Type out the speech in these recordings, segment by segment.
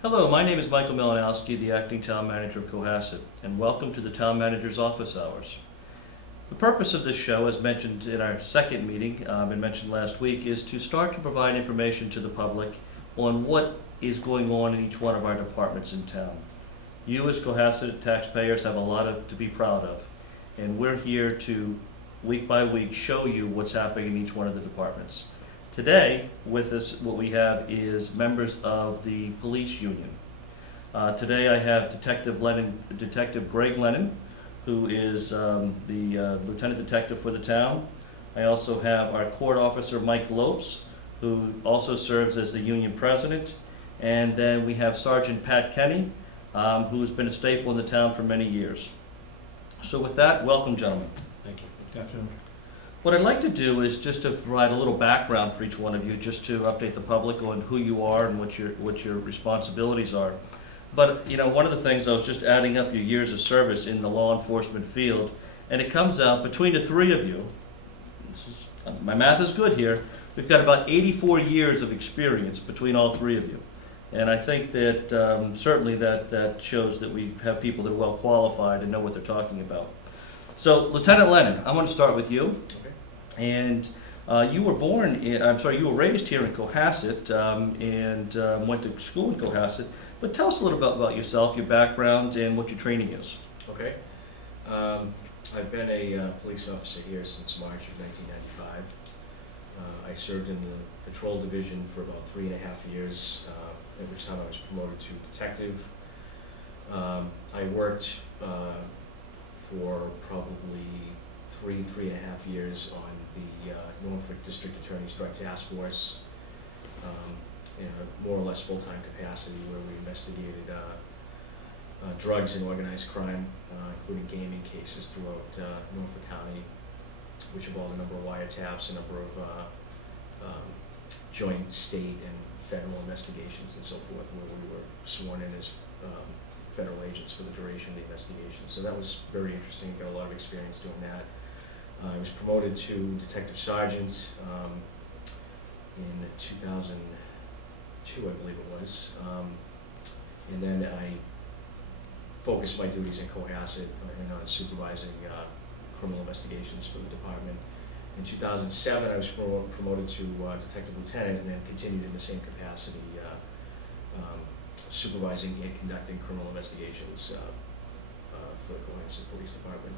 Hello, my name is Michael Malinowski, the Acting Town Manager of Cohasset, and welcome to the Town Manager's Office Hours. The purpose of this show, as mentioned in our second meeting and mentioned last week, is to start to provide information to the public on what is going on in each one of our departments in town. You as Cohasset taxpayers have a lot to be proud of, and we're here to, week by week, show you what's happening in each one of the departments. Today, with us, what we have is members of the police union. Today I have Detective Greg Lennon, who is the lieutenant detective for the town. I also have our court officer, Mike Lopes, who also serves as the union president. And then we have Sergeant Pat Kenny, who's been a staple in the town for many years. So with that, welcome, gentlemen. Thank you. Good afternoon. What I'd like to do is just to provide a little background for each one of you, just to update the public on who you are and what your responsibilities are. But one of the things, I was just adding up your years of service in the law enforcement field, and it comes out between the three of you, my math is good here, we've got about 84 years of experience between all three of you. And I think that certainly that shows that we have people that are well qualified and know what they're talking about. So, Lieutenant Lennon, I'm going to start with you. And you were raised here in Cohasset and went to school in Cohasset. But tell us a little bit about yourself, your background, and what your training is. Okay. I've been a police officer here since March of 1995. I served in the patrol division for about 3.5 years, at which time I was promoted to detective. I worked for probably 3.5 years on the Norfolk District Attorney's Drug Task Force in a more or less full-time capacity where we investigated drugs and organized crime, including gaming cases throughout Norfolk County, which involved a number of wiretaps, a number of joint state and federal investigations and so forth, where we were sworn in as federal agents for the duration of the investigation. So that was very interesting, got a lot of experience doing that. I was promoted to detective sergeant in 2002, I believe it was. And then I focused my duties in Cohasset on supervising criminal investigations for the department. In 2007, I was promoted to detective lieutenant and then continued in the same capacity, supervising and conducting criminal investigations for the Cohasset Police Department.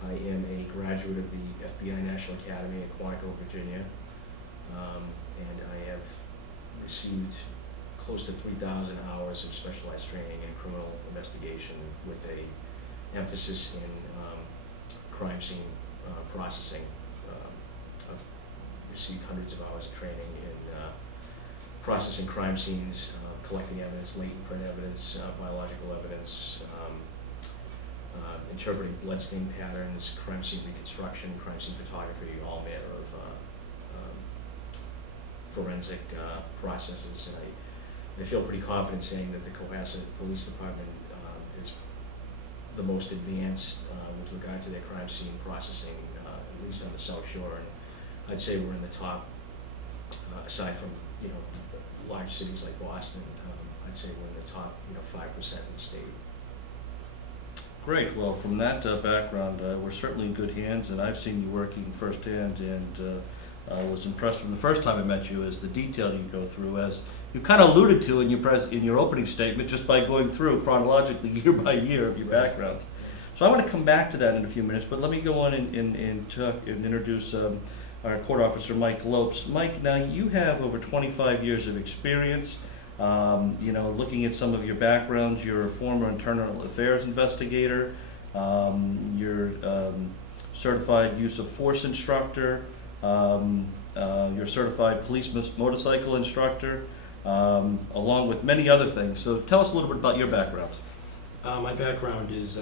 I am a graduate of the FBI National Academy in Quantico, Virginia, and I have received close to 3,000 hours of specialized training in criminal investigation with a emphasis in crime scene processing. I've received hundreds of hours of training in processing crime scenes, collecting evidence, latent print evidence, biological evidence, interpreting bloodstain patterns, crime scene reconstruction, crime scene photography, all manner of forensic processes. And I feel pretty confident saying that the Cohasset Police Department is the most advanced with regard to their crime scene processing, at least on the South Shore. And I'd say we're in the top, aside from large cities like Boston. I'd say we're in the top 5% in the state. Great. Well, from that background, we're certainly in good hands, and I've seen you working firsthand, and I was impressed from the first time I met you as the detail you go through, as you kind of alluded to in your opening statement, just by going through chronologically year by year of your background. So I want to come back to that in a few minutes, but let me go on and introduce our court officer, Mike Lopes. Mike, now you have over 25 years of experience. Looking at some of your backgrounds, you're a former internal affairs investigator, you're certified use of force instructor, you're certified police motorcycle instructor, along with many other things. So tell us a little bit about your background. My background is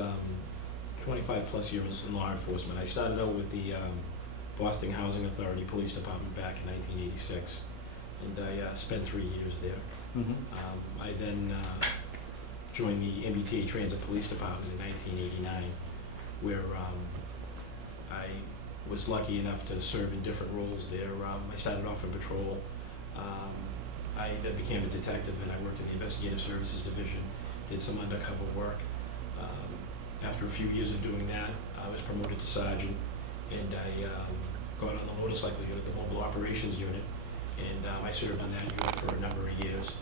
25 plus years in law enforcement. I started out with the Boston Housing Authority Police Department back in 1986, and I spent 3 years there. Mm-hmm. I then joined the MBTA Transit Police Department in 1989, where I was lucky enough to serve in different roles there. I started off in patrol, I then became a detective, and I worked in the investigative services division, did some undercover work. After a few years of doing that, I was promoted to sergeant, and I got on the motorcycle unit, the mobile operations unit, and I served on that unit for a number of years.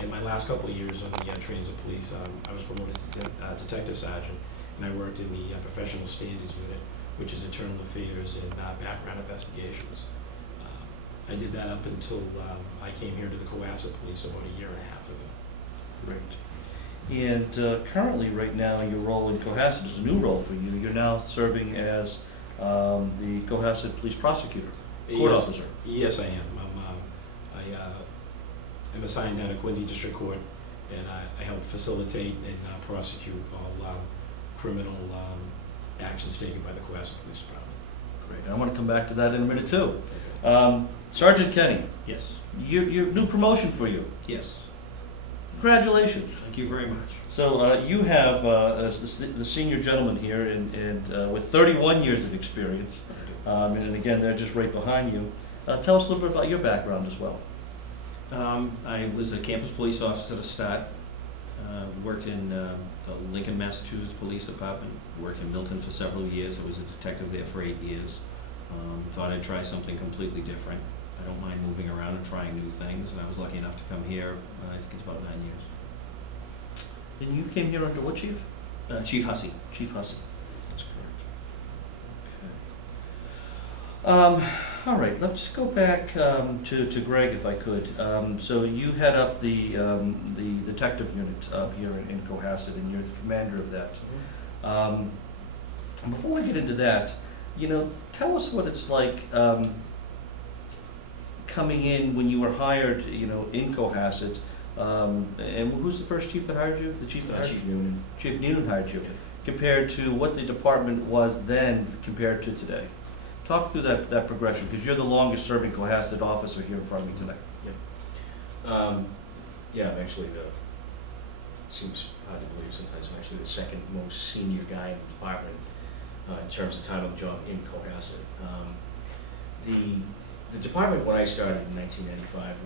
In my last couple of years on the transit police, I was promoted to detective sergeant, and I worked in the professional standards unit, which is internal affairs and background investigations. I did that up until I came here to the Cohasset Police about a year and a half ago. Great. And currently, right now, your role in Cohasset is a new role for you. You're now serving as the Cohasset Police Prosecutor, Court Yes. Officer. Yes, I am. I'm assigned down to Quincy District Court, and I help facilitate and prosecute all criminal actions taken by the Cohasset Police Department. Great. I want to come back to that in a minute, too. Sergeant Kenny, Yes, your new promotion for you. yes. Congratulations. Thank you very much. So you have, as the senior gentleman here, and with 31 years of experience, and again, they're just right behind you. Tell us a little bit about your background as well. I was a campus police officer to start. Worked in the Lincoln, Massachusetts Police Department. Worked in Milton for several years. I was a detective there for 8 years. Thought I'd try something completely different. I don't mind moving around and trying new things, and I was lucky enough to come here, I think it's about 9 years. And you came here under what chief? Chief Hussey. Chief Hussey. That's correct. Okay. All right, let's go back to Greg, if I could. So you head up the detective unit up here in Cohasset, and you're the commander of that. Before we get into that, tell us what it's like coming in when you were hired, in Cohasset. And who's the first chief that hired you? The chief that hired you? Chief Noonan. Chief Noonan hired you. Yeah. Compared to what the department was then compared to today. Talk through that progression, because you're the longest serving Cohasset officer here in front of me tonight. Yeah, I'm actually it seems hard to believe sometimes, I'm actually the second most senior guy in the department in terms of time on the job in Cohasset. The department when I started in 1995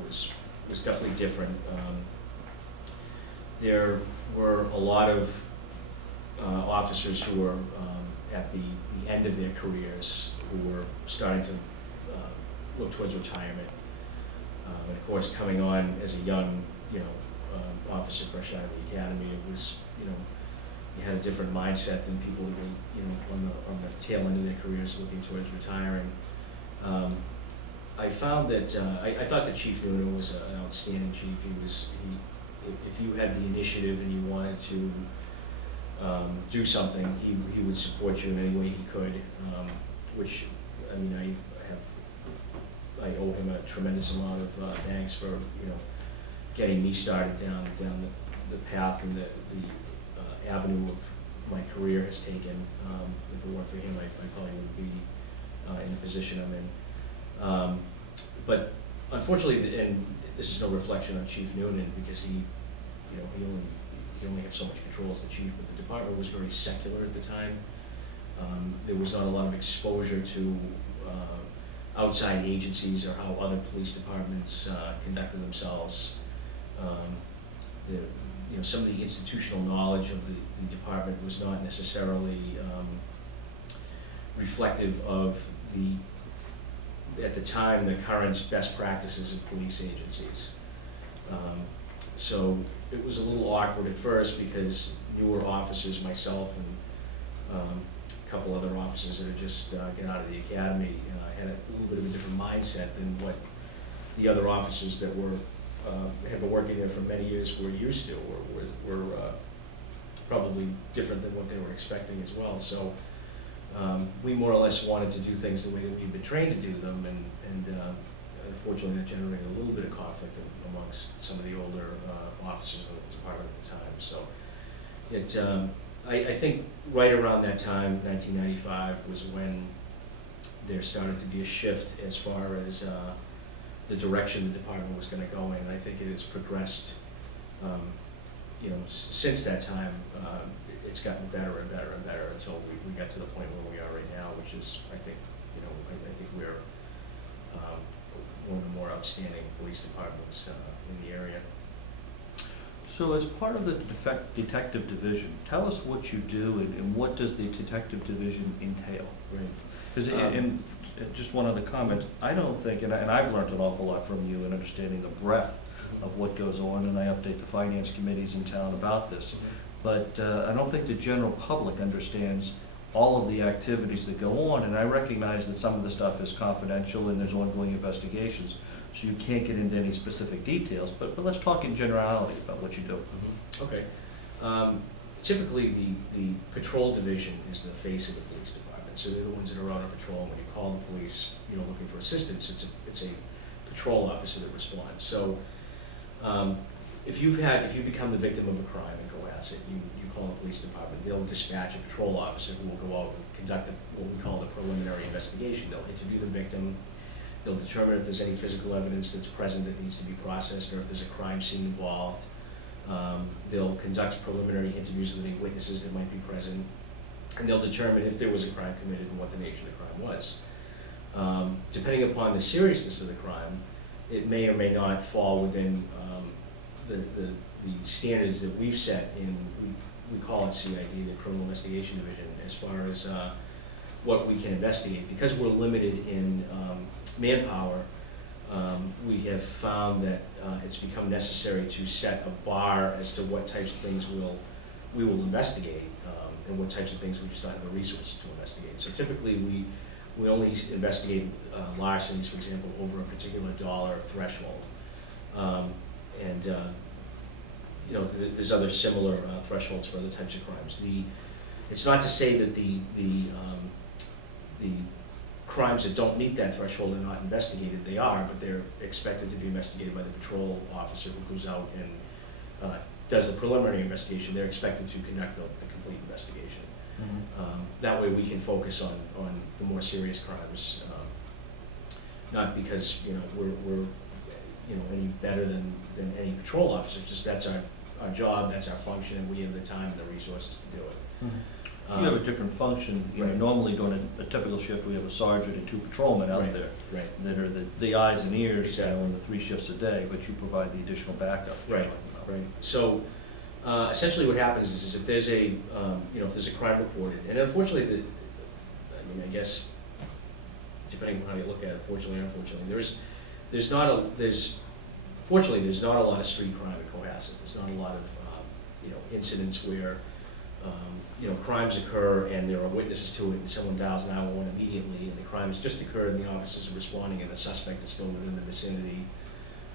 was definitely different. There were a lot of officers who were at the end of their careers, who were starting to look towards retirement. And of course, coming on as a young, officer fresh out of the academy, it was, you had a different mindset than people who were, on the tail end of their careers looking towards retiring. I found that, I thought that Chief Noonan was an outstanding chief. If you had the initiative and you wanted to do something, he would support you in any way he could, which, I owe him a tremendous amount of thanks for, getting me started down the path and the avenue of my career has taken. If it weren't for him, I probably wouldn't be in the position I'm in. But unfortunately, and this is no reflection on Chief Noonan, because he only have so much control as the chief, but the department was very secular at the time. There was not a lot of exposure to outside agencies or how other police departments conducted themselves. Some of the institutional knowledge of the department was not necessarily reflective of at the time, the current best practices of police agencies. So it was a little awkward at first, because newer officers, myself and a couple other officers that had just got out of the academy, had a little bit of a different mindset than what the other officers that had been working there for many years were used to, or were probably different than what they were expecting as well. So we more or less wanted to do things the way that we'd been trained to do them, and unfortunately that generated a little bit of conflict amongst some of the older officers in the department at the time. So I think right around that time, 1995, was when there started to be a shift as far as the direction the department was going to go in. And I think it has progressed, since that time. It's gotten better and better and better until we got to the point where we are right now, which is, I think, I think we're one of the more outstanding police departments in the area. So as part of the detective division, tell us what you do and what does the detective division entail? Right. Because, and just one other comment, I don't think, and I've learned an awful lot from you in understanding the breadth of what goes on, and I update the finance committees in town about this, but I don't think the general public understands all of the activities that go on, and I recognize that some of the stuff is confidential and there's ongoing investigations, so you can't get into any specific details, but let's talk in generality about what you do. Okay. Typically, the patrol division is the face of the police department, so they're the ones that are out on patrol. When you call the police, looking for assistance, it's a patrol officer that responds. So, if you become the victim of a crime in Cohasset, you call the police department. They'll dispatch a patrol officer who will go out and conduct what we call the preliminary investigation. They'll interview the victim. They'll determine if there's any physical evidence that's present that needs to be processed, or if there's a crime scene involved. They'll conduct preliminary interviews with any witnesses that might be present, and they'll determine if there was a crime committed and what the nature of the crime was. Depending upon the seriousness of the crime, it may or may not fall within the standards that we've set in, we call it CID, the Criminal Investigation Division, as far as what we can investigate. Because we're limited in manpower, we have found that it's become necessary to set a bar as to what types of things we will investigate, and what types of things we just don't have the resources to investigate. So typically we only investigate larcenies, for example, over a particular dollar threshold. There's other similar thresholds for other types of crimes. It's not to say that the crimes that don't meet that threshold are not investigated. They are, but they're expected to be investigated by the patrol officer who goes out and does the preliminary investigation. They're expected to conduct the complete investigation. That way we can focus on the more serious crimes, not because we're any better than any patrol officer. Just that's our job, that's our function, and we have the time and the resources to do it. You have a different function. Right. Normally during a typical shift, we have a sergeant and 2 patrolmen out Right. there Right. that are the eyes and ears, Exactly. in the 3 shifts a day, but you provide the additional backup. that you're Right. talking about. Right. So essentially, what happens is if there's a crime reported, and unfortunately, I guess depending on how you look at it, fortunately or unfortunately, there's not a lot of street crime in Cohasset. There's not a lot of incidents where crimes occur and there are witnesses to it, and someone dials 911 immediately, and the crime has just occurred, and the officers are responding, and the suspect is still within the vicinity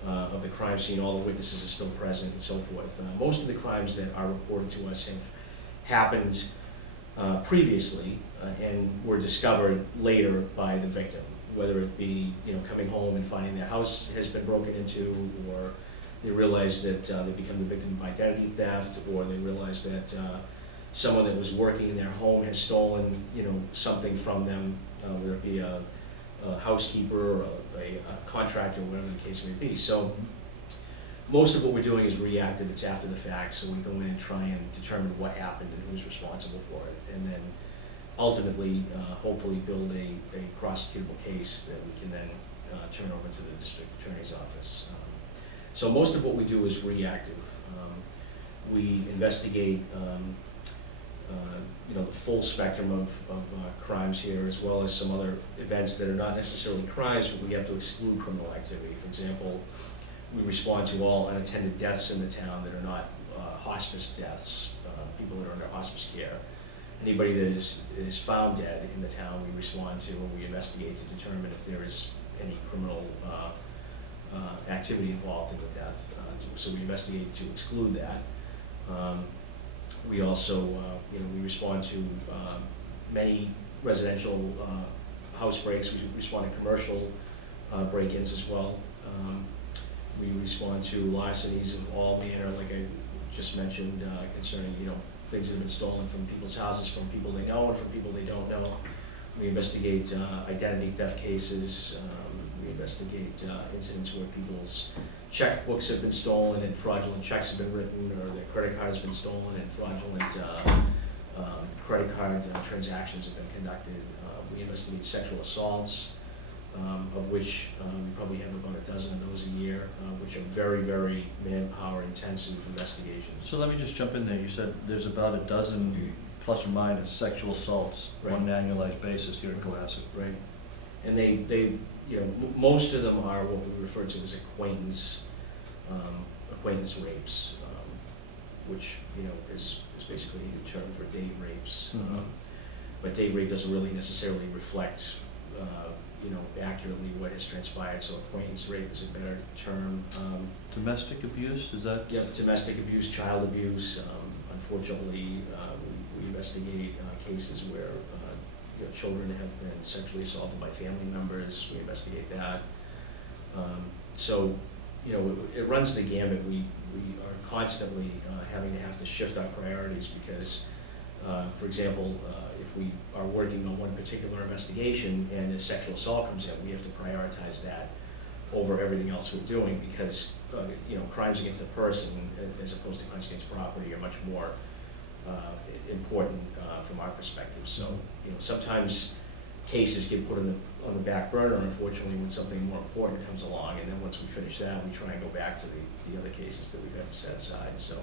of the crime scene. All the witnesses are still present, and so forth. Most of the crimes that are reported to us have happened previously and were discovered later by the victim, whether it be coming home and finding their house has been broken into, or they realize that they become the victim of identity theft, or they realize that someone that was working in their home has stolen something from them, whether it be a housekeeper or a contractor, whatever the case may be. So most of what we're doing is reactive. It's after the fact, so we go in and try and determine what happened and who's responsible for it, and then ultimately, hopefully build a prosecutable case that we can then turn over to the district attorney's office. So most of what we do is reactive. We investigate the full spectrum of crimes here, as well as some other events that are not necessarily crimes, but we have to exclude criminal activity. For example, we respond to all unattended deaths in the town that are not hospice deaths, people that are under hospice care. Anybody that is found dead in the town, we respond to, and we investigate to determine if there is any criminal activity involved in the death. So we investigate to exclude that. We also, we respond to many residential house breaks. We respond to commercial break-ins as well. We respond to larcenies of all manner, like I just mentioned, concerning things that have been stolen from people's houses, from people they know and from people they don't know. We investigate identity theft cases. We investigate incidents where people's checkbooks have been stolen and fraudulent checks have been written, or their credit card has been stolen and fraudulent credit card transactions have been conducted. We investigate sexual assaults. of which we probably have about a dozen of those a year, which are very, very manpower-intensive investigations. So let me just jump in there. You said there's about a dozen plus or minus sexual assaults Right. on an annualized basis here in Cohasset. Right. And they, you know, most of them are what we refer to as acquaintance rapes, which, you know, is basically a term for date rapes. Mhm. But date rape doesn't really necessarily reflect, you know, accurately what has transpired, so acquaintance rape is a better term. Domestic abuse, is that? Yep, domestic abuse, child abuse. Unfortunately, we investigate cases where you know, children have been sexually assaulted by family members. We investigate that. So, you know, it runs the gamut. We are constantly having to shift our priorities because, for example, if we are working on one particular investigation and a sexual assault comes in, we have to prioritize that over everything else we're doing because, you know, crimes against the person as opposed to crimes against property are much more important from our perspective. So, you know, sometimes cases get put on the back burner, unfortunately, when something more important comes along, and then once we finish that, we try and go back to the other cases that we've had to set aside. So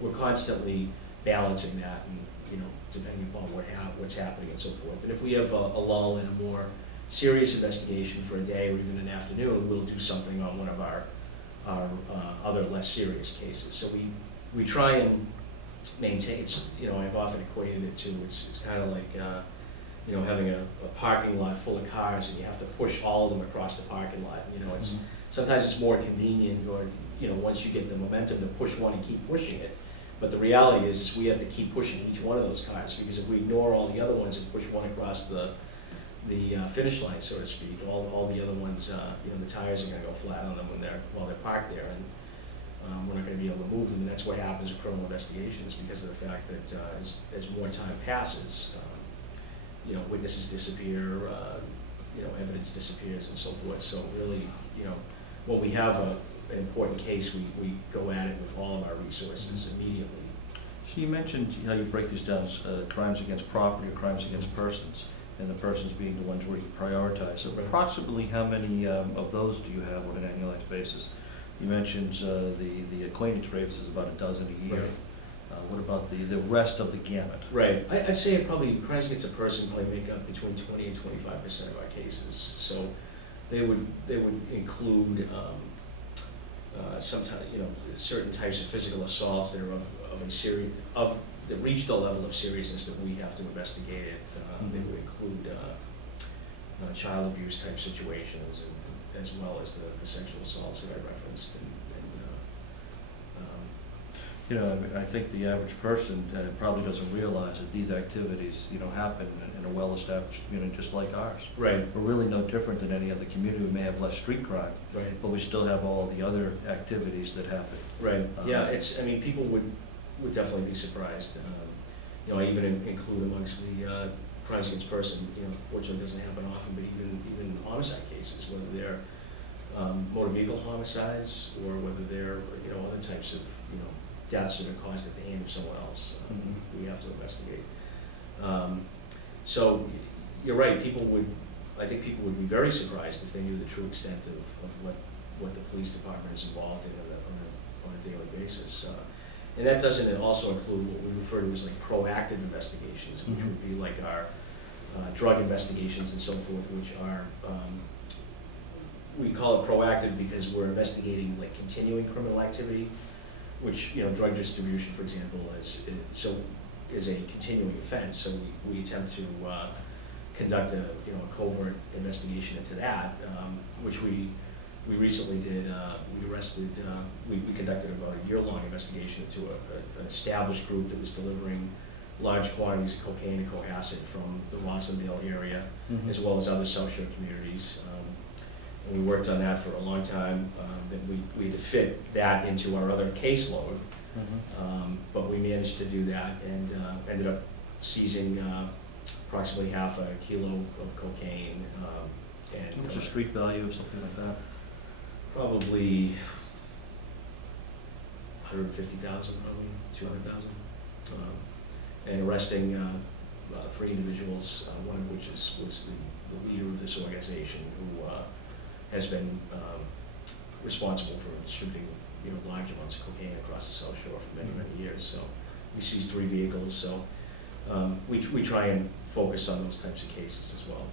we're constantly balancing that, and, you know, depending upon what's happening and so forth. And if we have a lull in a more serious investigation for a day or even an afternoon, we'll do something on one of our other less serious cases. So we try and maintain. It's, you know, I've often equated it to it's kind of like you know, having a parking lot full of cars and you have to push all of them across the parking lot. You know, it's sometimes it's more convenient, or, you know, once you get the momentum to push one and keep pushing it. But the reality is we have to keep pushing each one of those cars, because if we ignore all the other ones and push one across the finish line, so to speak, all the other ones, you know, the tires are going to go flat on them while they're parked there, and we're not going to be able to move them. And that's what happens in criminal investigations, because of the fact that as more time passes, you know, witnesses disappear, you know, evidence disappears, and so forth. So really, you know, when we have an important case, we go at it with all of our resources immediately. So you mentioned how you break these down, crimes against property or crimes against persons, and the persons being the ones where you prioritize. So Right. approximately how many of those do you have on an annualized basis? You mentioned the acquaintance rapes is about a dozen a year. Right. What about the rest of the gamut? Right. I'd say probably crimes against a person probably make up between 20 and 25% of our cases. So they would include sometimes, you know, certain types of physical assaults that are that reach the level of seriousness that we have to investigate it. They would include child abuse type situations, and as well as the sexual assaults that I referenced. You know, I mean, I think the average person probably doesn't realize that these activities, you know, happen in a well-established community just like ours. Right. We're really no different than any other community. We may have less street crime, Right. but we still have all the other activities that happen. Right. Yeah. I mean, people would definitely be surprised. You know, I even include amongst the crimes against person. You know, fortunately, it doesn't happen often, but even homicide cases, whether they're motor vehicle homicides or whether they're, you know, other types of, you know, deaths that are caused at the hand of someone else, we have to investigate. So you're right. I think people would be very surprised if they knew the true extent of what the police department is involved in on a daily basis. And that doesn't also include what we refer to as like proactive investigations, which would be like our drug investigations and so forth, which are, we call it proactive because we're investigating like continuing criminal activity, which, you know, drug distribution, for example, is a continuing offense. So we attempt to conduct a covert investigation into that, which we recently did. We conducted about a year-long investigation into an established group that was delivering large quantities of cocaine and Cohasset from the Watsondale area, as well as other South Shore communities. And we worked on that for a long time. We had to fit that into our other caseload, but we managed to do that and ended up seizing approximately half a kilo of cocaine. And What's the street value of something like that? Probably 150,000, probably 200,000, and arresting three individuals, one of which was the leader of this organization, who has been responsible for distributing, large amounts of cocaine across the South Shore for many, many years. So we seized 3 vehicles. So we try and focus on those types of cases as well.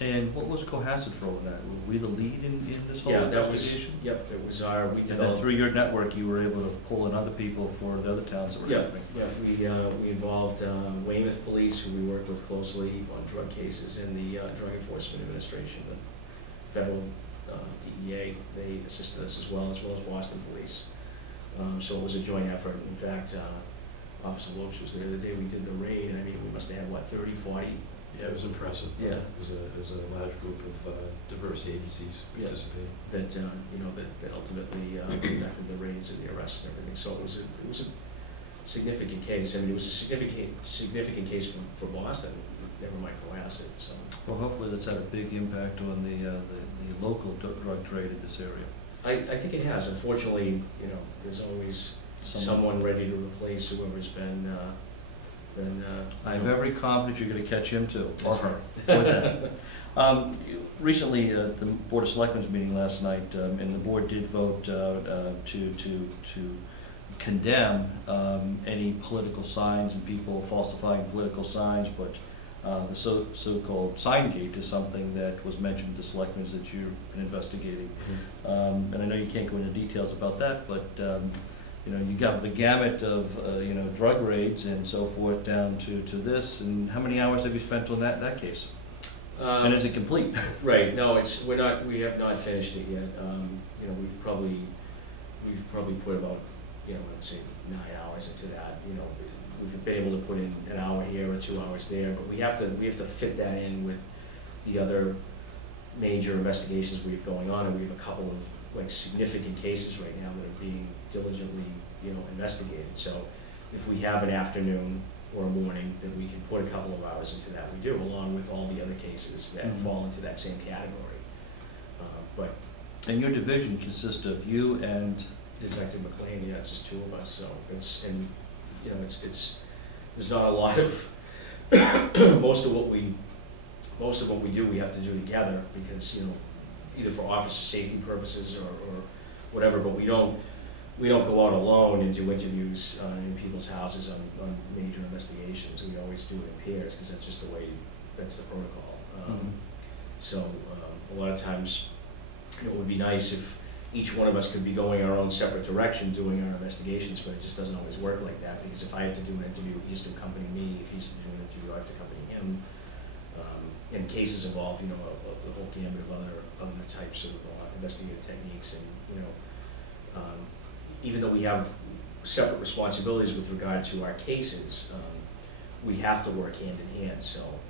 And what was Cohasset's role in that? Were we the lead in this whole Yeah, that was, investigation? yep, it was our, we And then developed. through your network, you were able to pull in other people for the other towns that were Yeah, helping? yeah, we involved Weymouth Police, who we worked with closely on drug cases, and the Drug Enforcement Administration, the federal DEA. They assisted us as well as Boston Police. So it was a joint effort. In fact, Officer Lopes was there the day we did the raid, and I mean, we must have had, what, 30, 40? Yeah, it was impressive. Yeah. It was a large group of diverse agencies Yeah. participating. That, that ultimately conducted the raids and the arrests and everything. So it was a significant case. I mean, it was a significant case for Boston, never mind Cohasset, so. Well, hopefully that's had a big impact on the local drug trade in this area. I think it has. Unfortunately, there's always someone ready to replace whoever's been. I have every confidence you're gonna catch him too, or That's her, or them. Recently, the Board of Selectmen's meeting last night, and the board did vote to condemn any political signs and people falsifying political signs, but the so-called sign gate is something that was mentioned to the selectmen that you've been investigating. And I know you can't go into details about that, but you got the gamut of drug raids and so forth down to this. And how many hours have you spent on that case? And is it complete? Right. No, we have not finished it yet. We've probably put about, let's say 9 hours into that. We've been able to put in an hour here or 2 hours there, but we have to fit that in with the other major investigations we have going on, and we have a couple of significant cases right now that are being diligently investigated. So if we have an afternoon or a morning, then we can put a couple of hours into that. We do, along with all the other cases that fall into that same category. And your division consists of you and Detective McLean, yeah, it's just 2 of us, so there's not a lot of, most of what we do, we have to do together, because, either for officer safety purposes or whatever, but we don't go out alone and do interviews in people's houses on major investigations. We always do it in pairs, because that's just the way, that's the protocol. So a lot of times, it would be nice if each one of us could be going our own separate direction doing our investigations, but it just doesn't always work like that, because if I have to do an interview, he has to accompany me. If he's doing an interview, I have to accompany him. And cases involve, the whole gamut of other types of investigative techniques, and, even though we have separate responsibilities with regard to our cases, we have to work hand in hand. So,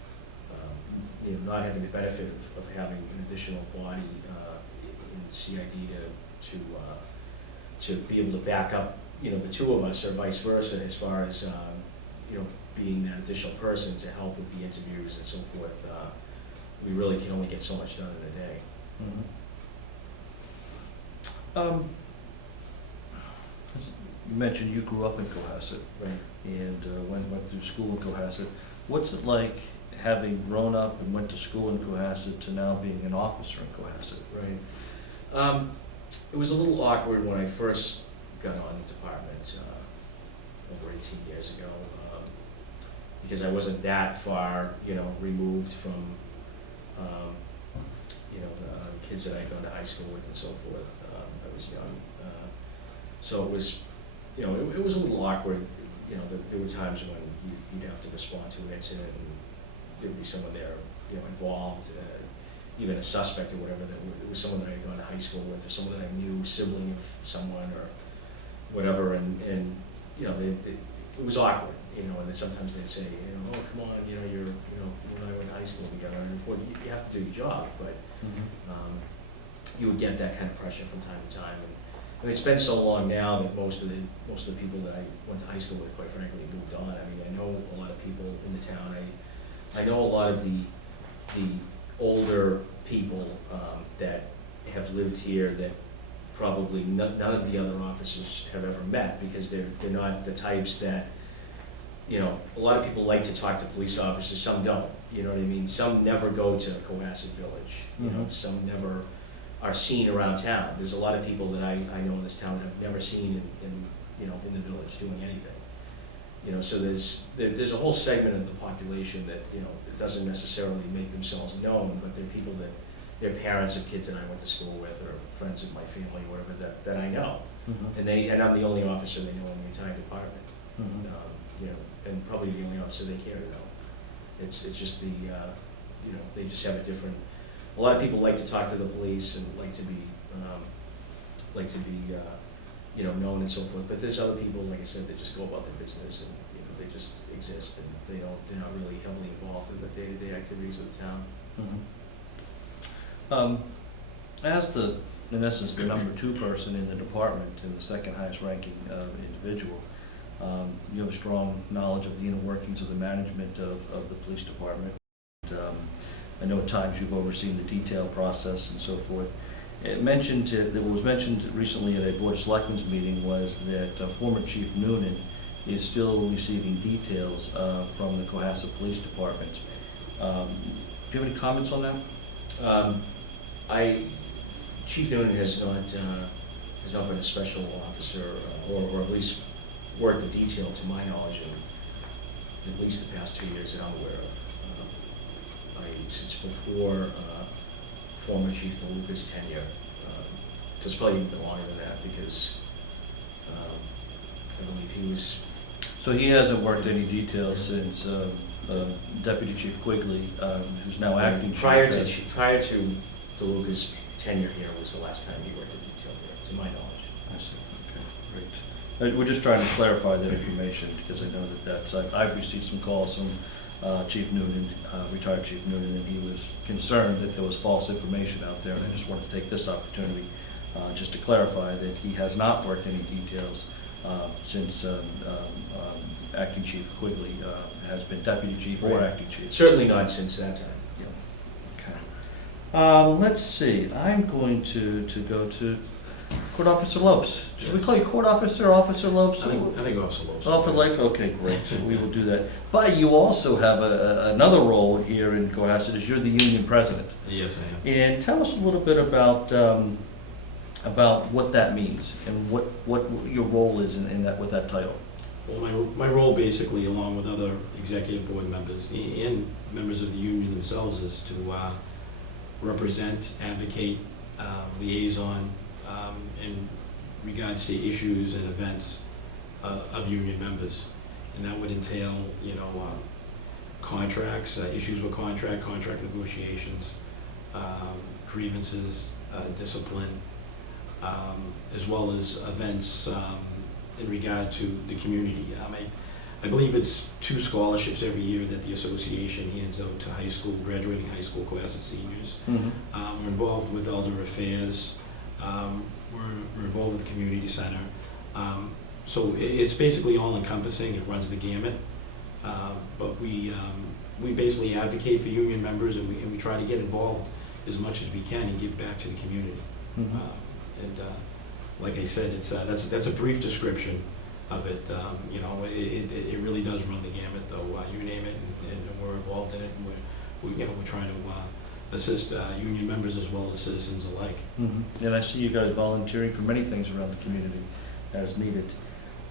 not having the benefit of having an additional body in CID to be able to back up, the 2 of us, or vice versa, as far as being that additional person to help with the interviews and so forth. We really can only get so much done in a day. You mentioned you grew up in Cohasset, Right. and went through school in Cohasset. What's it like having grown up and went to school in Cohasset to now being an officer in Cohasset? Right. It was a little awkward when I first got on the department over 18 years ago, because I wasn't that far, removed from, the kids that I'd gone to high school with and so forth. I was young, so it was, it was a little awkward. There were times when you'd have to respond to an incident, and there would be someone there, involved. Even a suspect or whatever, it was someone that I had gone to high school with, or someone that I knew, sibling of someone or whatever, and it was awkward, and then sometimes they'd say, oh, come on, you and I went to high school together, and you have to do your job, but you would get that kind of pressure from time to time, and it's been so long now that most of the people that I went to high school with, quite frankly, moved on. I mean, I know a lot of people in the town. I know a lot of the older people that have lived here that probably none of the other officers have ever met, because they're not the types that you know, a lot of people like to talk to police officers, some don't, you know what I mean? Some never go to Cohasset Village, you know, some never are seen around town. There's a lot of people that I know in this town have never seen you know, in the village doing anything. You know, so there's a whole segment of the population that, you know, it doesn't necessarily make themselves known, but they're people that, their parents of kids that I went to school with, or friends of my family, whatever, that I know. And I'm the only officer they know in the entire department. You know, and probably the only officer they care to know. It's just the, you know, they just have a different, a lot of people like to talk to the police and like to be, you know, known and so forth, but there's other people, like I said, that just go about their business and, you know, they just exist and they're not really heavily involved in the day-to-day activities of the town. As in essence, the number 2 person in the department and the second highest ranking individual, you have a strong knowledge of the inner workings of the management of the police department. I know at times you've overseen the detail process and so forth. It was mentioned recently at a Board of Selectmen's meeting was that former Chief Noonan is still receiving details from the Cohasset Police Department. Do you have any comments on that? Chief Noonan has not been a special officer, or at least worked the detail to my knowledge in at least the past 2 years that I'm aware of. Since before former Chief DeLuca's tenure. It's probably even longer than that because I believe he was. So he hasn't worked any details since Deputy Chief Quigley, who's now acting chief. Prior to DeLuca's tenure here was the last time he worked a detail here, to my knowledge. I see. Okay, great. We're just trying to clarify that information because I know I've received some calls from Chief Noonan, retired Chief Noonan, and he was concerned that there was false information out there, and I just wanted to take this opportunity just to clarify that he has not worked any details since Acting Chief Quigley has been Deputy Chief or Acting Chief. Certainly not since that time. Okay. Let's see. I'm going to go to Court Officer Lopes. Should we call you Court Officer, Officer Lopes? I think Officer Lopes. Officer Lopes, okay, great, so we will do that. But you also have another role here in Cohasset, as you're the union president. Yes, I am. And tell us a little bit about what that means and what your role is in that, with that title. Well, my role basically, along with other executive board members and members of the union themselves, is to represent, advocate, liaison in regards to issues and events of union members. And that would entail, you know, contracts, issues with contract negotiations, grievances, discipline, as well as events in regard to the community. I believe it's 2 scholarships every year that the association hands out to graduating high school Cohasset seniors. We're involved with elder affairs. We're involved with the community center. So it's basically all encompassing. It runs the gamut. But we basically advocate for union members, and we try to get involved as much as we can and give back to the community. Like I said, that's a brief description of it. You know, it really does run the gamut, though. You name it, and we're involved in it, and we're trying to assist union members as well as citizens alike. And I see you guys volunteering for many things around the community as needed.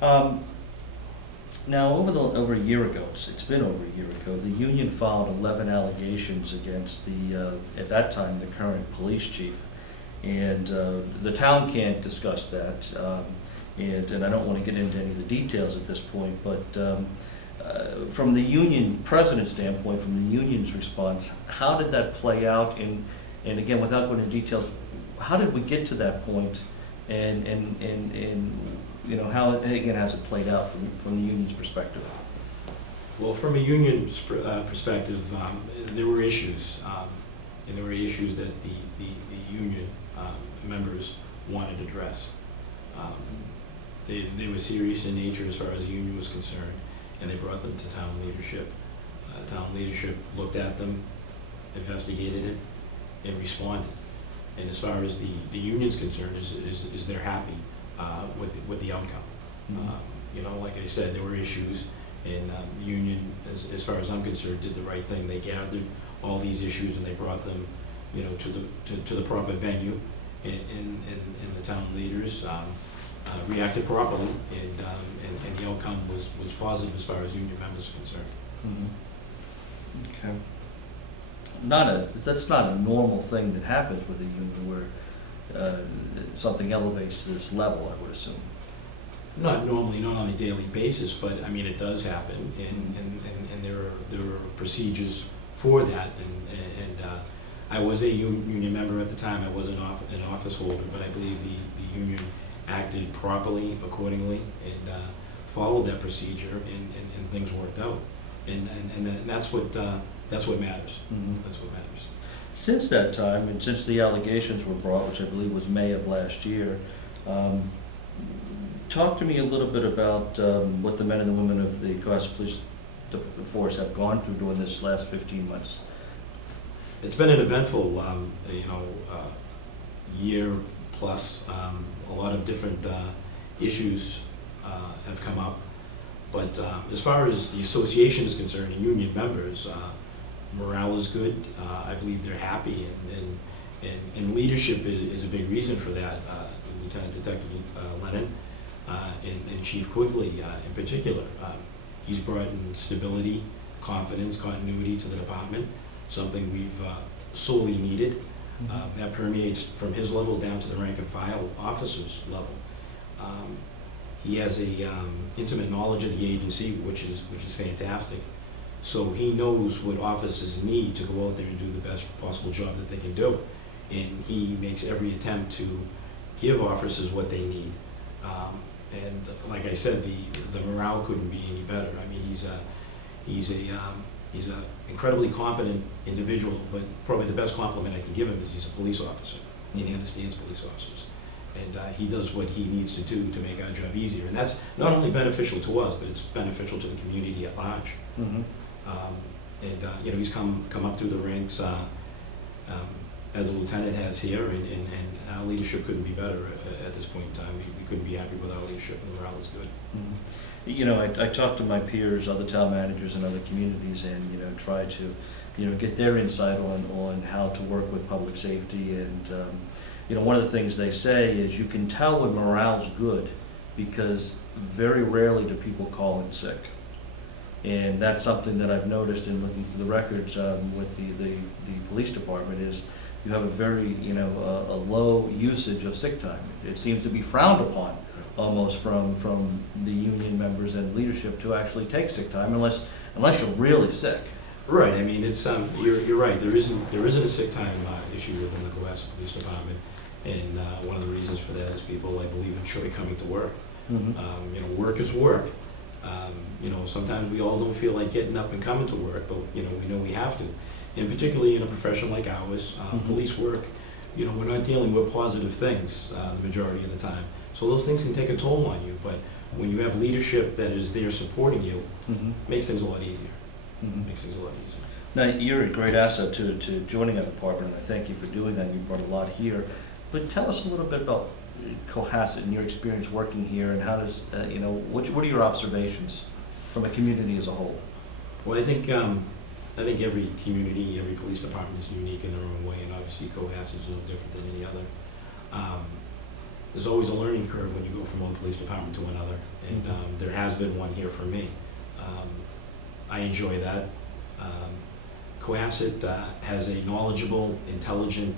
Now, over a year ago, it's been over a year ago, the union filed 11 allegations against at that time, the current police chief. And the town can't discuss that, and I don't want to get into any of the details at this point, but from the union president's standpoint, from the union's response, how did that play out? And again, without going into details, how did we get to that point? And you know, how again has it played out from the union's perspective? Well, from a union perspective, there were issues, and there were issues that the union members wanted to address. They were serious in nature as far as the union was concerned, and they brought them to town leadership. Town leadership looked at them, investigated it, and responded. And as far as the union's concerned, is they're happy with the outcome. You know, like I said, there were issues, And the union, as far as I'm concerned, did the right thing. They gathered all these issues and they brought them, you know, to the proper venue, and the town leaders reacted properly, and the outcome was positive as far as union members are concerned. Mm-hmm. Okay. That's not a normal thing that happens with a union where something elevates to this level, I would assume. Not normally, not on a daily basis, but I mean, it does happen, and there are procedures for that, and I was a union member at the time. I was an office holder, but I believe the union acted properly, accordingly, and followed that procedure, and things worked out, and that's what matters. Mm-hmm. That's what matters. Since that time, and since the allegations were brought, which I believe was May of last year, talk to me a little bit about what the men and the women of the Cohasset Police Force have gone through during this last 15 months. It's been an eventful, year plus. A lot of different issues have come up, but as far as the association is concerned and union members, morale is good. I believe they're happy, and leadership is a big reason for that. Lieutenant Detective Lennon and Chief Quigley in particular. He's brought in stability, confidence, continuity to the department, something we've sorely needed. That permeates from his level down to the rank and file officers level. He has a intimate knowledge of the agency, which is fantastic. So he knows what officers need to go out there and do the best possible job that they can do, and he makes every attempt to give officers what they need. And like I said, the morale couldn't be any better. I mean, he's a incredibly competent individual, but probably the best compliment I can give him is he's a police officer, and he understands police officers. And he does what he needs to do to make our job easier. And that's not only beneficial to us, but it's beneficial to the community at large. Mm-hmm. He's come up through the ranks as a lieutenant has here, and our leadership couldn't be better at this point in time. We couldn't be happy with our leadership, and the morale is good. Mm-hmm. You know, I talk to my peers, other town managers in other communities, and, you know, try to, you know, get their insight on how to work with public safety. And, you know, one of the things they say is you can tell when morale's good because very rarely do people call in sick. And that's something that I've noticed in looking through the records with the police department is you have a very, you know, a low usage of sick time. It seems to be frowned upon almost from the union members and leadership to actually take sick time unless you're really sick. Right. I mean, it's you're right. There isn't a sick time issue within the Cohasset Police Department, and one of the reasons for that is people, I believe, enjoy coming to work. Mm-hmm. You know, work is work. You know, sometimes we all don't feel like getting up and coming to work, but you know we have to. And particularly in a profession like ours, police work, you know, we're not dealing with positive things the majority of the time. So those things can take a toll on you, but when you have leadership that is there supporting you, makes things a lot easier. Makes things a lot easier. Now, you're a great asset to joining our department, and I thank you for doing that. You brought a lot here. But tell us a little bit about Cohasset and your experience working here, and how does, you know, what are your observations from a community as a whole? Well, I think every community, every police department is unique in their own way, and obviously Cohasset is no different than any other. There's always a learning curve when you go from one police department to another, and there has been one here for me. I enjoy that. Cohasset has a knowledgeable, intelligent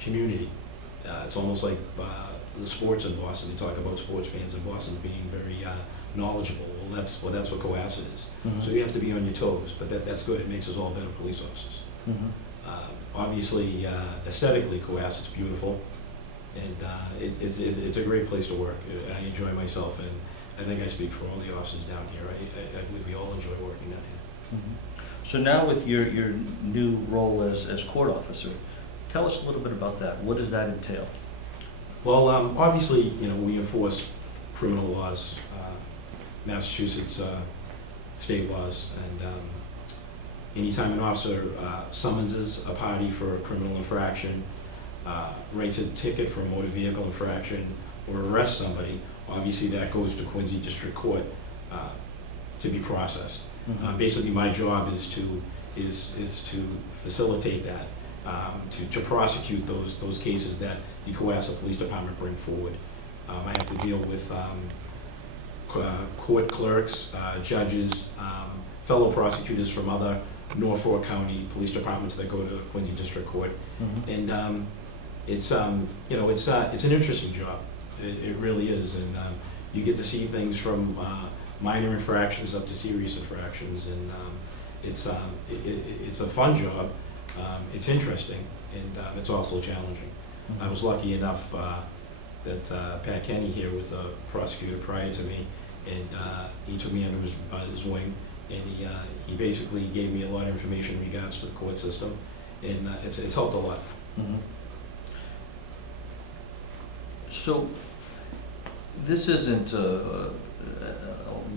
community. It's almost like the sports in Boston. They talk about sports fans in Boston being very knowledgeable. Well, that's what Cohasset is. So you have to be on your toes, but that's good. It makes us all better police officers. Obviously, aesthetically, Cohasset's beautiful, and it's a great place to work. I enjoy myself, and I think I speak for all the officers down here. I believe we all enjoy working down here. So now with your new role as court officer, tell us a little bit about that. What does that entail? Well, obviously, you know, we enforce criminal laws, Massachusetts state laws, and anytime an officer summonses a party for a criminal infraction, writes a ticket for a motor vehicle infraction, or arrests somebody, obviously that goes to Quincy District Court. to be processed. Mhm. Basically, my job is to facilitate that, to prosecute those cases that the Cohasset Police Department bring forward. I have to deal with court clerks, judges, fellow prosecutors from other Norfolk County police departments that go to Quincy District Court. Mhm. And it's it's an interesting job. It really is, and you get to see things from minor infractions up to serious infractions, and it's a fun job. It's interesting, and it's also challenging. I was lucky enough that Pat Kenny here was the prosecutor prior to me, and he took me under his wing, and he basically gave me a lot of information in regards to the court system, and it's helped a lot. Mhm. So, this isn't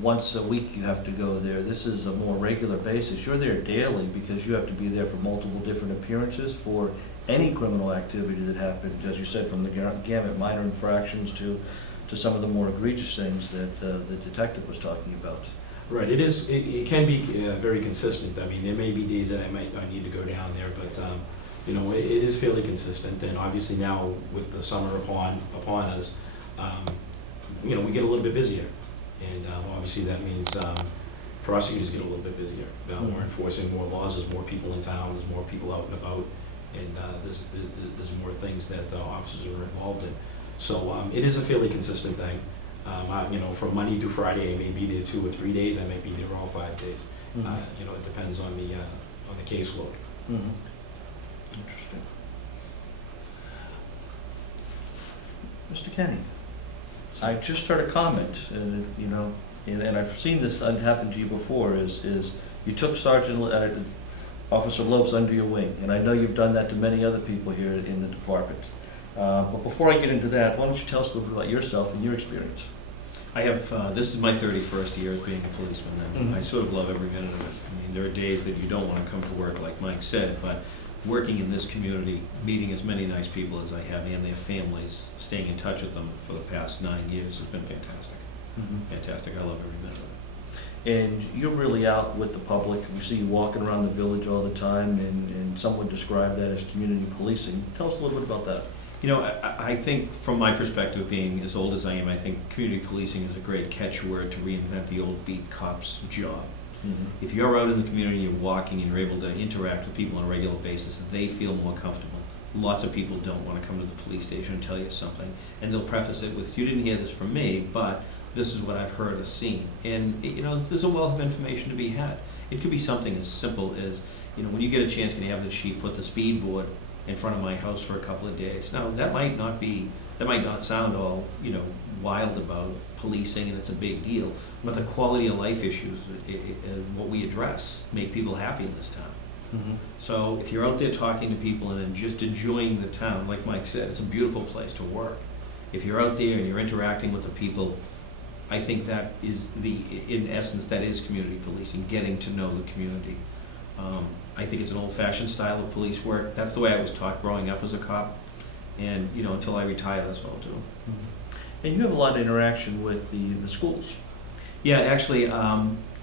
once a week you have to go there. This is a more regular basis. You're there daily because you have to be there for multiple different appearances for any criminal activity that happens, as you said, from the gamut, minor infractions to some of the more egregious things that the detective was talking about. Right, it can be very consistent. I mean, there may be days that I might not need to go down there, but you know, it is fairly consistent. And obviously now with the summer upon us, you know, we get a little bit busier, and obviously that means prosecutors get a little bit busier. We're enforcing more laws. There's more people in town. There's more people out and about, and there's more things that officers are involved in. So it is a fairly consistent thing. You know, from Monday through Friday, I may be there 2 or 3 days. I may be there all 5 days. Mhm. You know, it depends on the caseload. Mhm. Interesting. Mr. Kenny, I just heard a comment, and you know, and I've seen this happen to you before. Is you took Officer Lopes under your wing, and I know you've done that to many other people here in the department. But before I get into that, why don't you tell us a little bit about yourself and your experience? I have, this is my 31st year as being a policeman, and Mhm. I sort of love every minute of it. I mean, there are days that you don't want to come to work, like Mike said, but working in this community, meeting as many nice people as I have and their families, staying in touch with them for the past 9 years has been fantastic. Fantastic, I love every minute of it. And you're really out with the public. We see you walking around the village all the time, and some would describe that as community policing. Tell us a little bit about that. You know, I think from my perspective, being as old as I am, I think community policing is a great catchword to reinvent the old beat cop's job. If you're out in the community, you're walking, and you're able to interact with people on a regular basis, they feel more comfortable. Lots of people don't want to come to the police station and tell you something, and they'll preface it with, you didn't hear this from me, but this is what I've heard or seen. And, you know, there's a wealth of information to be had. It could be something as simple as, you know, when you get a chance, can you have the chief put the speed board in front of my house for a couple of days? Now, that might not sound all, you know, wild about policing, and it's a big deal, but the quality of life issues, what we address, make people happy in this town. So if you're out there talking to people and then just enjoying the town, like Mike said, it's a beautiful place to work. If you're out there and you're interacting with the people, I think that is in essence, that is community policing, getting to know the community. I think it's an old-fashioned style of police work. That's the way I was taught growing up as a cop, and, you know, until I retire as well, too. And you have a lot of interaction with the schools. Yeah, actually,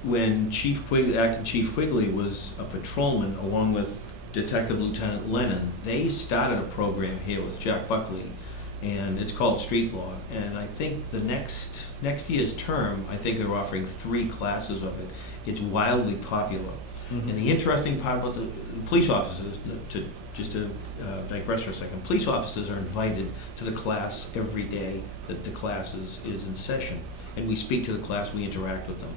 when Acting Chief Quigley was a patrolman, along with Detective Lieutenant Lennon, they started a program here with Jack Buckley, and it's called Street Law. And I think the next year's term, I think they're offering 3 classes of it. It's wildly popular. And the interesting part about the police officers, to digress for a second, police officers are invited to the class every day that the class is in session. And we speak to the class, we interact with them.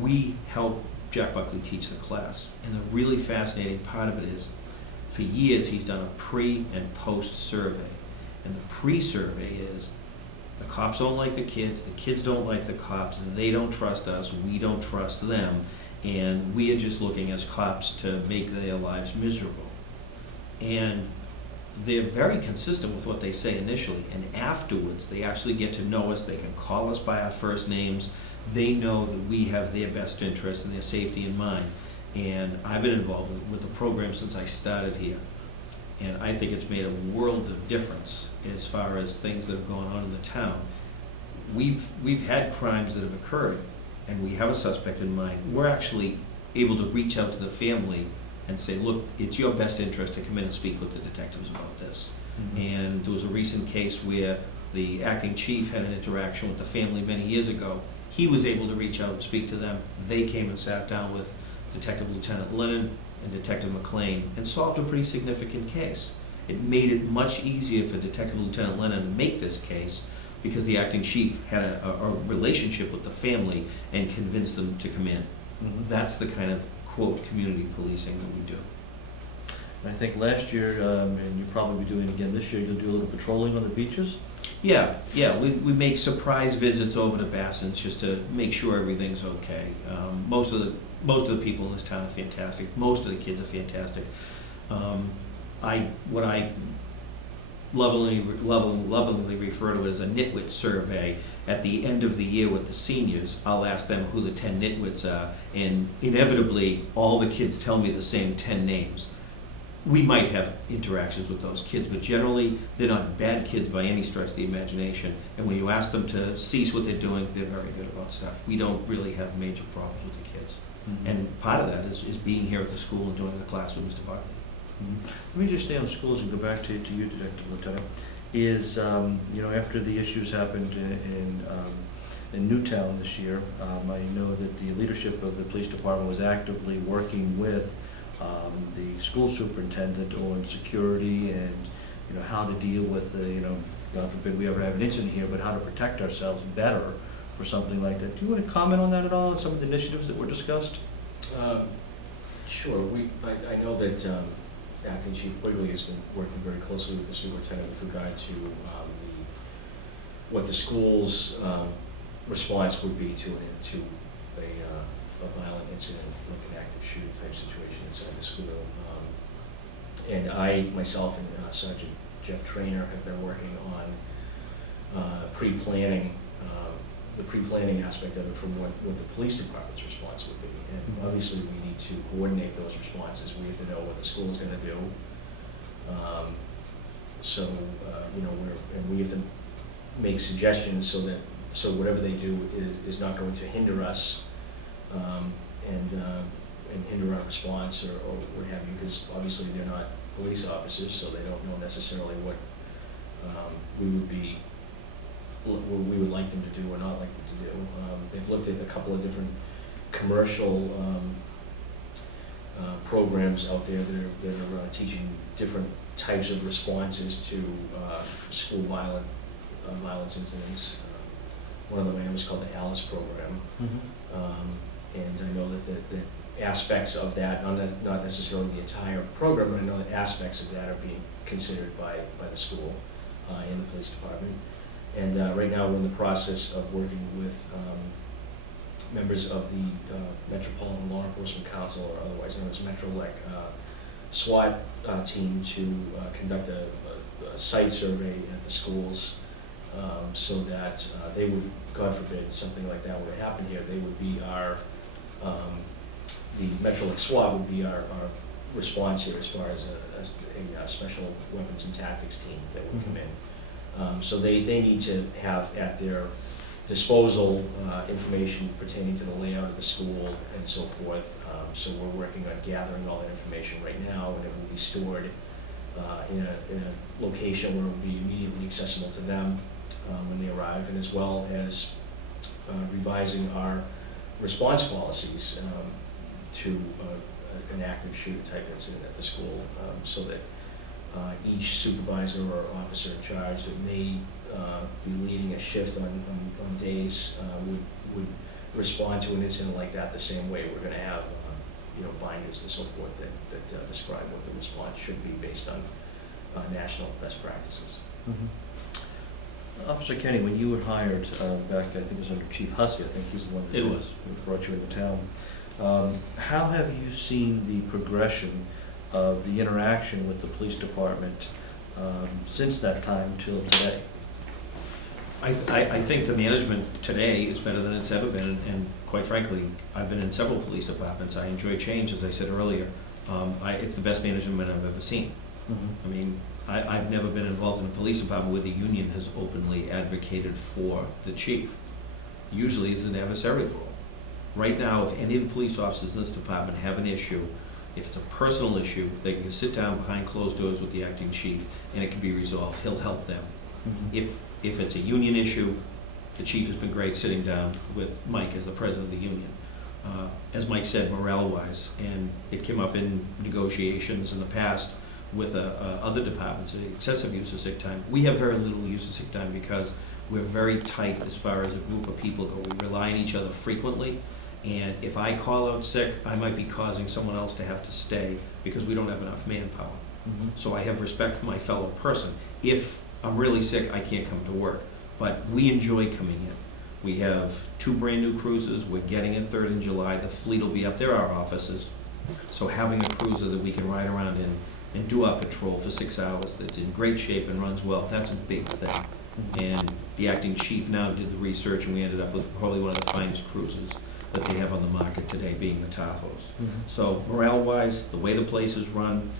We help Jack Buckley teach the class. And the really fascinating part of it is, for years he's done a pre and post survey. And the pre-survey is, the cops don't like the kids don't like the cops, they don't trust us, we don't trust them, and we are just looking as cops to make their lives miserable. And they're very consistent with what they say initially, and afterwards they actually get to know us. They can call us by our first names. They know that we have their best interests and their safety in mind. And I've been involved with the program since I started here, and I think it's made a world of difference as far as things that have gone on in the town. We've had crimes that have occurred, and we have a suspect in mind, we're actually able to reach out to the family and say, look, it's your best interest to come in and speak with the detectives about this. And there was a recent case where the acting chief had an interaction with the family many years ago. He was able to reach out and speak to them. They came and sat down with Detective Lieutenant Lennon and Detective McLean and solved a pretty significant case. It made it much easier for Detective Lieutenant Lennon to make this case because the acting chief had a relationship with the family and convinced them to come in. That's the kind of, quote, community policing that we do. I think last year, and you'll probably be doing it again this year, you'll do a little patrolling on the beaches? Yeah, we make surprise visits over to Bassins just to make sure everything's okay. Most of the people in this town are fantastic. Most of the kids are fantastic. What I lovingly refer to as a nitwit survey. At the end of the year with the seniors, I'll ask them who the 10 nitwits are, and inevitably, all the kids tell me the same 10 names. We might have interactions with those kids, but generally, they're not bad kids by any stretch of the imagination. And when you ask them to cease what they're doing, they're very good about stuff. We don't really have major problems with the kids. And part of that is being here at the school and doing the class with Mr. Bartley. Let me just stay on schools and go back to you, Detective Lieutenant. Is, after the issues happened in Newtown this year, I know that the leadership of the police department was actively working with the school superintendent on security and, how to deal with God forbid we ever have an incident here, but how to protect ourselves better for something like that. Do you want to comment on that at all, on some of the initiatives that were discussed? Sure. I know that Acting Chief Quigley has been working very closely with the superintendent with regard to what the school's response would be to a violent incident, like an active shooting type situation inside the school. And I, myself, and Sergeant Jeff Trainer have been working on pre-planning, the pre-planning aspect of it from what the police department's response would be. And obviously we need to coordinate those responses. We have to know what the school is going to do. We have to make suggestions so whatever they do is not going to hinder us and hinder our response or what have you, because obviously they're not police officers, so they don't know necessarily what we would like them to do or not like them to do. They've looked at a couple of different commercial programs out there that are teaching different types of responses to school violence incidents. One of them I know is called the ALICE program. And I know that the aspects of that, not necessarily the entire program, but I know that aspects of that are being considered by the school and the police department. And right now we're in the process of working with members of the Metropolitan Law Enforcement Council, or otherwise known as MetroLEC, SWAT team to conduct a site survey at the schools so that they would, God forbid, something like that were to happen here, they would be our, the MetroLEC SWAT would be our response here as far as a special weapons and tactics team that would come in. So they need to have at their disposal information pertaining to the layout of the school and so forth. So we're working on gathering all that information right now, and it will be stored in a location where it will be immediately accessible to them when they arrive, and as well as revising our response policies to an active shooter type incident at the school, so that each supervisor or officer in charge that may be leading a shift on days would respond to an incident like that the same way. We're going to have binders and so forth that describe what the response should be based on national best practices. Officer Kenny, when you were hired back, I think it was under Chief Hussey, I think he's the one that who brought you into town. How have you seen the progression of the interaction with the police department since that time till today? I think the management today is better than it's ever been, and quite frankly, I've been in several police departments. I enjoy change, as I said earlier. It's the best management I've ever seen. I mean, I've never been involved in a police department where the union has openly advocated for the chief. Usually it's an adversarial role. Right now, if any of the police officers in this department have an issue, if it's a personal issue, they can sit down behind closed doors with the acting chief, and it can be resolved. He'll help them. If it's a union issue, the chief has been great sitting down with Mike as the president of the union. As Mike said, morale-wise, and it came up in negotiations in the past with other departments, excessive use of sick time. We have very little use of sick time because we're very tight as far as a group of people go. We rely on each other frequently, and if I call out sick, I might be causing someone else to have to stay because we don't have enough manpower. So I have respect for my fellow person. If I'm really sick, I can't come to work, but we enjoy coming in. We have 2 brand-new cruisers. We're getting a 3rd in July. The fleet will be up there, our offices. So having a cruiser that we can ride around in and do our patrol for 6 hours, that's in great shape and runs well, that's a big thing. And the acting chief now did the research, and we ended up with probably one of the finest cruisers that they have on the market today, being the Tahoes. So morale-wise, the way the place is run,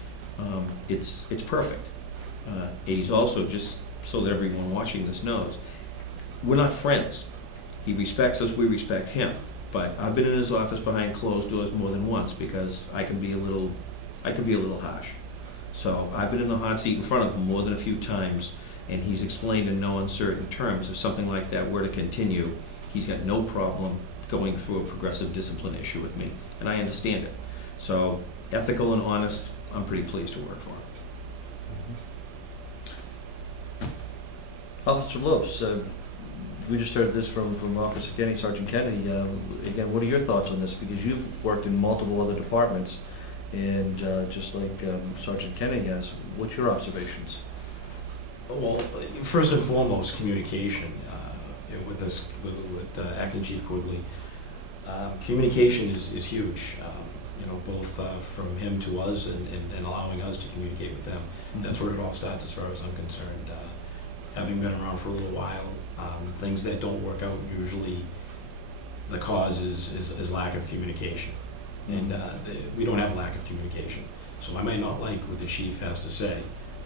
it's perfect. He's also, just so that everyone watching this knows, we're not friends. He respects us, we respect him. But I've been in his office behind closed doors more than once because I can be a little harsh. So I've been in the hot seat in front of him more than a few times, and he's explained in no uncertain terms, if something like that were to continue, he's got no problem going through a progressive discipline issue with me, and I understand it. So ethical and honest, I'm pretty pleased to work for him. Officer Lopes, we just heard this from Officer Kenny, Sergeant Kenny. Again, what are your thoughts on this? Because you've worked in multiple other departments, and just like Sergeant Kenny has, what's your observations? Well, first and foremost, communication with Acting Chief Quigley. Communication is huge, both from him to us and allowing us to communicate with them. That's where it all starts as far as I'm concerned. Having been around for a little while, things that don't work out, usually the cause is lack of communication. And we don't have a lack of communication. So I might not like what the chief has to say,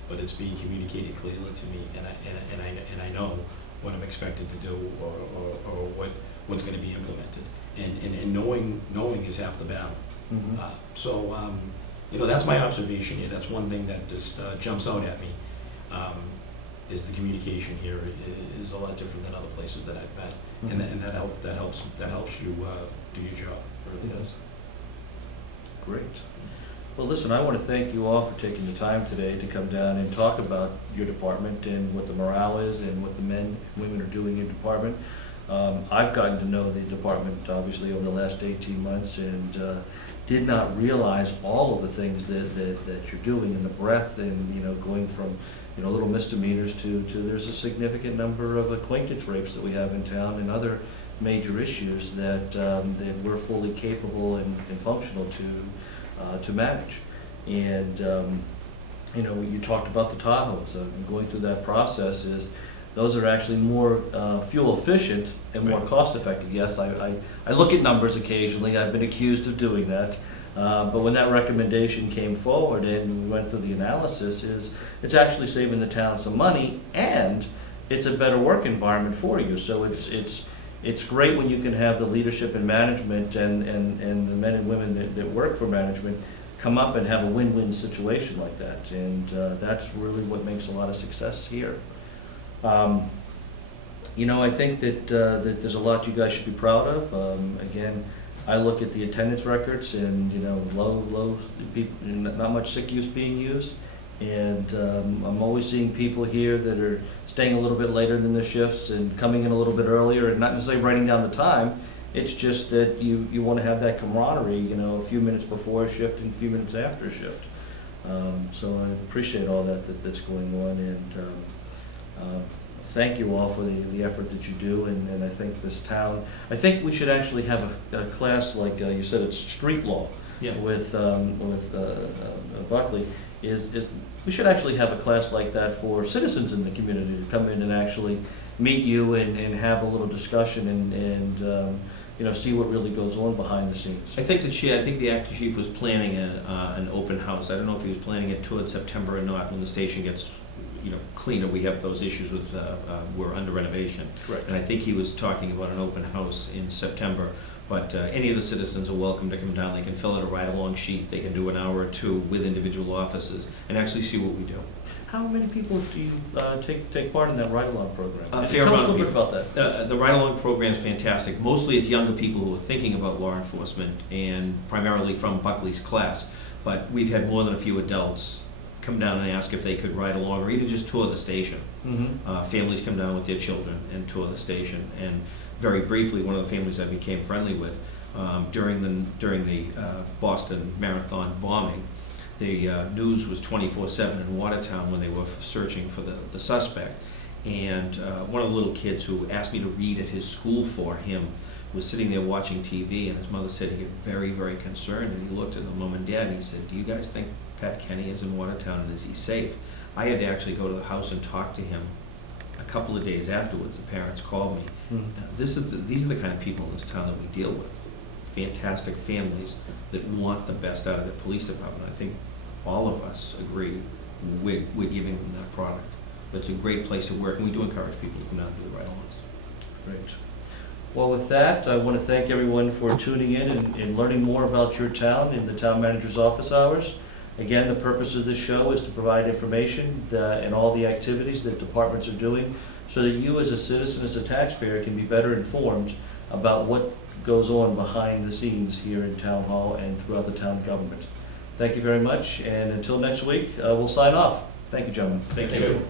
but it's being communicated clearly to me, and I know what I'm expected to do or what's going to be implemented. And knowing is half the battle. That's my observation here. That's one thing that just jumps out at me. Is the communication here is a lot different than other places that I've been, and that helps you do your job. It really does. Great. Well, listen, I want to thank you all for taking the time today to come down and talk about your department and what the morale is and what the men and women are doing in your department. I've gotten to know the department obviously over the last 18 months and did not realize all of the things that you're doing and the breadth and going from little misdemeanors to there's a significant number of acquaintance rapes that we have in town and other major issues that we're fully capable and functional to manage. And you talked about the Tahoes. Going through that process those are actually more fuel efficient and more cost effective. Yes, I look at numbers occasionally. I've been accused of doing that. But when that recommendation came forward and we went through the analysis, it's actually saving the town some money and it's a better work environment for you. So it's great when you can have the leadership and management and the men and women that work for management come up and have a win-win situation like that. And that's really what makes a lot of success here. I think that there's a lot you guys should be proud of. Again, I look at the attendance records and, low people, not much sick use being used. And I'm always seeing people here that are staying a little bit later than their shifts and coming in a little bit earlier and not necessarily writing down the time. It's just that you want to have that camaraderie, a few minutes before a shift and a few minutes after a shift. So I appreciate all that's going on, and thank you all for the effort that you do. And I think this town, I think we should actually have a class like you said, it's street law with Buckley. Is we should actually have a class like that for citizens in the community to come in and actually meet you and have a little discussion and see what really goes on behind the scenes. I think the acting chief was planning an open house. I don't know if he was planning it towards September or not. When the station gets cleaner, we have those issues with we're under renovation. Correct. And I think he was talking about an open house in September. But any of the citizens are welcome to come down. They can fill out a ride-along sheet. They can do an hour or two with individual officers and actually see what we do. How many people do you take part in that ride-along program? A fair Tell us a amount of little bit about that. The ride-along program is fantastic. Mostly it's younger people who are thinking about law enforcement, and primarily from Buckley's class. But we've had more than a few adults come down and ask if they could ride along or even just tour the station. Mm-hmm. Families come down with their children and tour the station. And very briefly, one of the families I became friendly with during the Boston Marathon bombing, the news was 24/7 in Watertown when they were searching for the suspect. And one of the little kids who asked me to read at his school for him was sitting there watching TV, and his mother said he got very, very concerned, and he looked at the mom and dad and he said, "Do you guys think Pat Kenny is in Watertown and is he safe?" I had to actually go to the house and talk to him a couple of days afterwards. The parents called me. Mm-hmm. These are the kind of people in this town that we deal with. Fantastic families that want the best out of the police department. I think all of us agree we're giving them that product. But it's a great place to work, and we do encourage people to come down and do the ride-alongs. Great. Well, with that, I want to thank everyone for tuning in and learning more about your town in the town manager's office hours. Again, the purpose of this show is to provide information and all the activities that departments are doing so that you as a citizen, as a taxpayer, can be better informed about what goes on behind the scenes here in Town Hall and throughout the town government. Thank you very much, and until next week, we'll sign off. Thank you, gentlemen. Thank you.